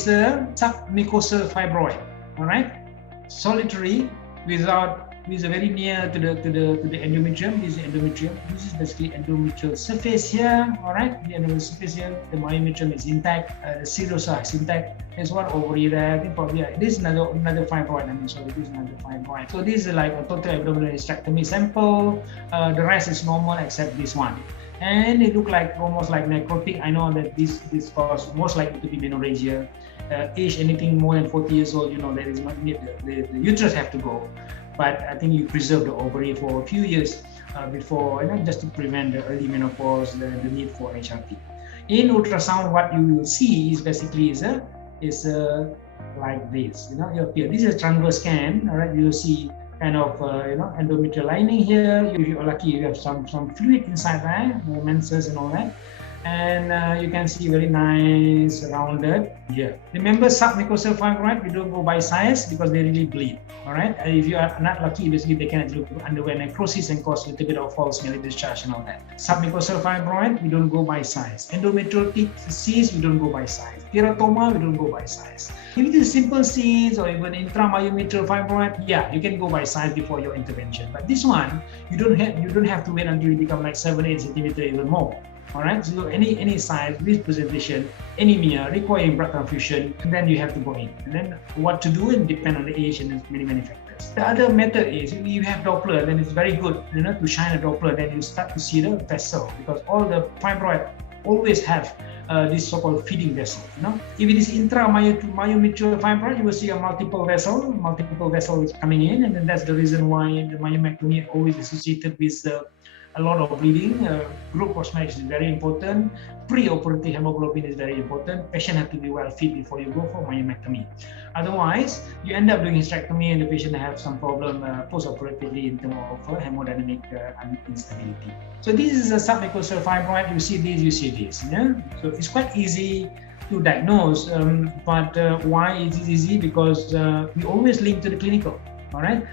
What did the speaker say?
is a submucosal fibroid, all right, solitary, with very near to the endometrium. This is endometrium. This is basically endometrial surface here, all right. The endometrial surface here, the myometrium is intact, the serosa is intact. There's one ovary there. I think probably this is another fibroid. So this is another fibroid. So this is like a total abdominal hysterectomy sample. The rest is normal except this one. And it look like almost like necrotic. I know that this cause most likely to be menorrhagia. Age anything more than 40 years old, there is not need the uterus have to go. But I think you preserve the ovary for a few years before, just to prevent the early menopause, the need for HRT. In ultrasound, what you will see is basically like this. This is a transverse scan. All right, you will see kind of endometrial lining here. If you're lucky, you have some fluid inside there, the menses and all that. And you can see very nice rounded here. Remember, submucosal fibroid, we don't go by size because they really bleed. All right. If you are not lucky, basically they can undergo necrosis and cause a little bit of false smelly discharge and all that. Submucosal fibroid, we don't go by size. Endometrial cyst, we don't go by size. Teratoma, we don't go by size. If it is simple cyst or even intramyometrial fibroid, yeah, you can go by size before your intervention. But this one, you don't have to wait until you become like 7-8 centimeters even more. All right, so any size with presentation, anemia, requiring blood transfusion, and then you have to go in. And then what to do, and depend on the age and many factors. The other method is you have Doppler, then it's very good, to shine a Doppler, then you start to see the vessel, because all the fibroid always have this so-called feeding vessel. If it is intramyometrial fibroid, you will see a multiple vessel is coming in, and then that's the reason why the myomectomy is always associated with a lot of bleeding. Group osmosis is very important. Pre-operative hemoglobin is very important. Patient have to be well fed before you go for myomectomy. Otherwise, you end up doing hysterectomy and the patient have some problem post-operatively in terms of hemodynamic instability. So this is a submucosal fibroid. You see this. Yeah? So it's quite easy to diagnose. But why it is easy? Because we always link to the clinical. All right.